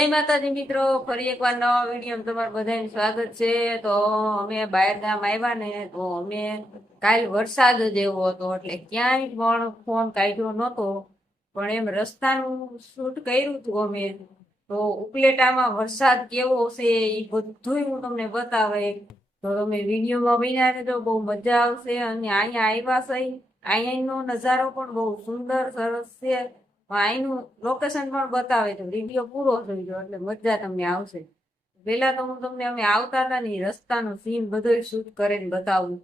જય માતાજી મિત્રો, ફરી એકવાર નવા વિડીયો તમારું બધાનું સ્વાગત છે। તો અમે બહાર ગામ આવ્યા ને તો અમે કાલ વરસાદ જ એવો હતો એટલે ક્યાંય પણ ફોન કાઢ્યો નહોતો, પણ એમ રસ્તાનું શૂટ કર્યું હતું અમે। તો ઉપલેટામાં વરસાદ કેવો છે એ બધું હું તમને બતાવે, તો તમે વિડીયોમાં બન્યા રહેજો, બહુ મજા આવશે। અને અહીંયા આવ્યા છે, અહીંયાનો નજારો પણ બહુ સુંદર સરસ છે, અહીંનું લોકેશન પણ બતાવે તો વિડીયો પૂરો થઈ ગયો એટલે મજા તમને આવશે। પેલા તો હું તમને અમે આવતા હતા ને રસ્તાનો સીન બધો શૂટ કરીને બતાવું।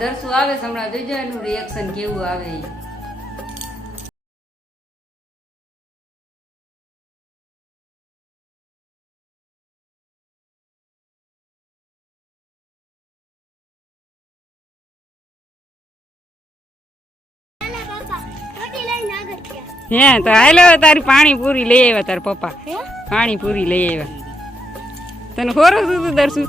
દર્શુ આવે હમણાં જોઈજો એનું રિએક્શન કેવું આવે। હે તો હાલો તારી પાણી પૂરી લઈ આવ્યા, તાર પપ્પા પાણી પૂરી લઈ આવ્યા। તને ખોરો શું દર્શુ?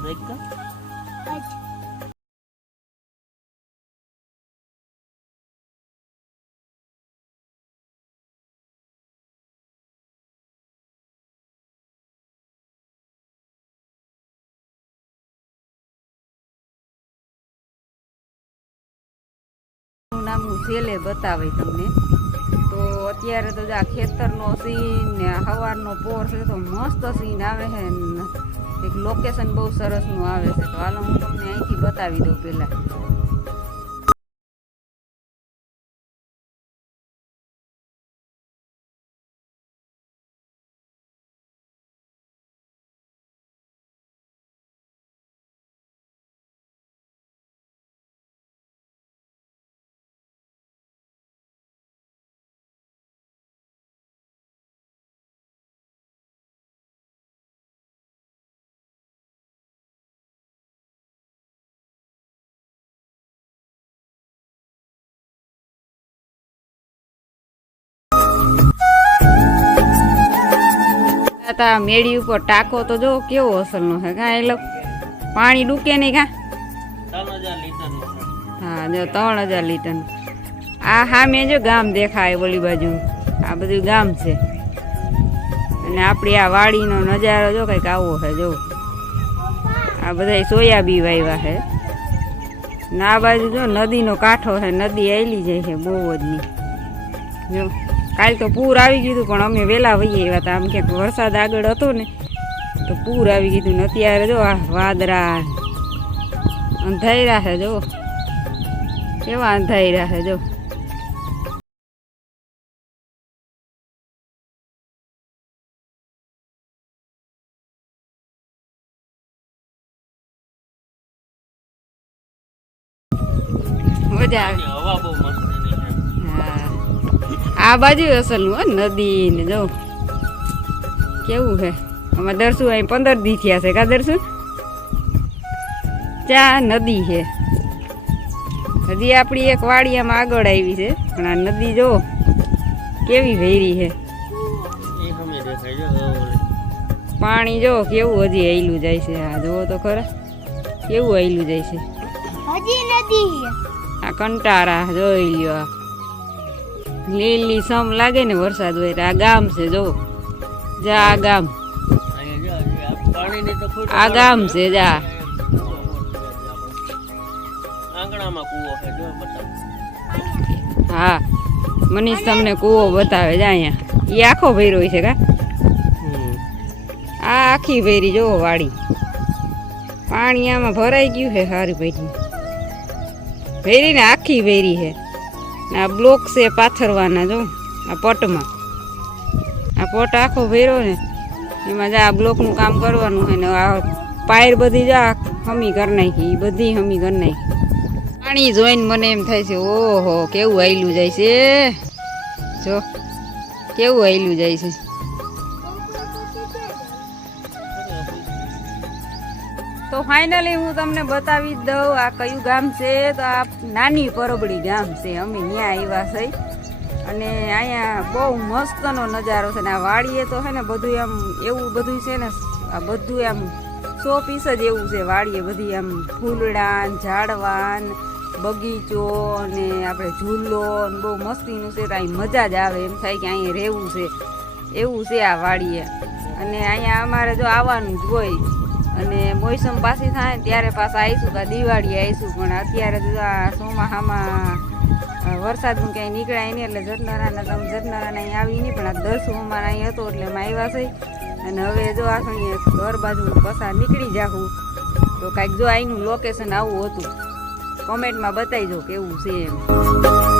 નામ સેલે બતાવે તમને। તો અત્યારે તો આ ખેતરનો સીન ને સવારનો પોર છે તો મસ્ત સીન આવે છે, એક લોકેશન બહુ સરસનું આવે છે। તો હાલો હું તમને અહીંથી બતાવી દઉં પહેલા। મેળી ઉપર ટાંકો તો જો કેવો અસલનો છે, કા એ લોકો પાણી ડૂકે નહીં કા? હા જો 3000 લીટર। આ સામે જો ગામ દેખાય ઓલી બાજુ, આ બધું ગામ છે। અને આપણી આ વાડીનો નજારો જો કઈક આવો છે, જો આ બધા સોયાબી વાવ્યા છે ને આ બાજુ જો નદીનો કાંઠો છે, નદી આવેલી જાય છે બહુ જ ની। જો કાલ તો પૂર આવી ગયું પણ અમે વહેલા વહી આવ્યા હતા, આમ ક્યાંક વરસાદ આગળ હતો ને તો પૂર આવી ગયું ને અત્યારે જો આ વાદળા અંધાર્યા છે, જો કેવા અંધાર્યા છે જો। મજા આવે, હવા બહુ મસ્ત। આ બાજુ અસલનું નદી ને જો કેવું છે। આમાં દર્શુ અહીં 15 દી થયા છે કા દર્શુ? ચા નદી છે, હજી આપણી એક વાડિયામાં આગળ આવી છે પણ આ નદી જો કેવી વહેરી છે, પાણી જો કેવું હજી આયલું જાય છે। આ જોવો તો ખરા કેવું આયલું જાય છે, હજી નદી આ કંટારા જોઈ લ્યો। લીલી સમ લાગે ને વરસાદ હોય આ ગામ છે જો જા આ ગામ પાણીની તો આ ગામ છે જા આંગણામાં કૂવો છે જો બતાવ. હા મનીષ તમને કૂવો બતાવે જા અહીંયા એ આખો ભર્યો છે કા આ આખી ભેરી જો વાડી પાણી આમાં ભરાઈ ગયું છે સારી ભેરી ને આખી ભેરી છે આ બ્લોક છે પાથરવાના જો આ પટમાં આ પટ આખો ભર્યો ને એમાં જા આ બ્લોકનું કામ કરવાનું છે ને આ પાયર બધી જા હમી કરી નાખી એ બધી હમી કરી નાખી પાણી જોઈને મને એમ થાય છે ઓહો કેવું હાયલું જાય છે જો કેવું હાયલું જાય છે તો ફાઇનલી હું તમને બતાવી જ દઉં આ કયું ગામ છે તો આ નાની પરબડી ગામ છે અમે ત્યાં આવ્યા છે અને અહીંયા બહુ મસ્તનો નજારો છે ને આ વાડીએ તો છે ને બધું આમ એવું બધું છે ને આ બધું આમ 100 પીસ જ એવું છે વાડીએ બધી આમ ફૂલડા ઝાડવાન બગીચો ને આપણે ઝૂલો ને બહુ મસ્તીનું છે તો અહીં મજા જ આવે એમ થાય કે અહીંયા રહેવું છે એવું છે આ વાડીએ અને અહીંયા અમારે જો આવવાનું જ હોય અને મોસમ પાછી થાય ને ત્યારે પાછા આવીશું કે દિવાળી આવીશું પણ અત્યારે તો આ ચોમાસામાં વરસાદનું ક્યાંય નીકળાય નહીં એટલે જતનારાના તમે જતનારાના અહીં આવી નહીં પણ આ 10 અમારે અહીં હતો એટલે અમે આવ્યા છે અને હવે જો આખણી ઘર બાજુ પસાર નીકળી જાઉં તો કાંઈક જો અહીંનું લોકેશન આવું હતું કમેન્ટમાં બતાવી દો કેવું છે એમ.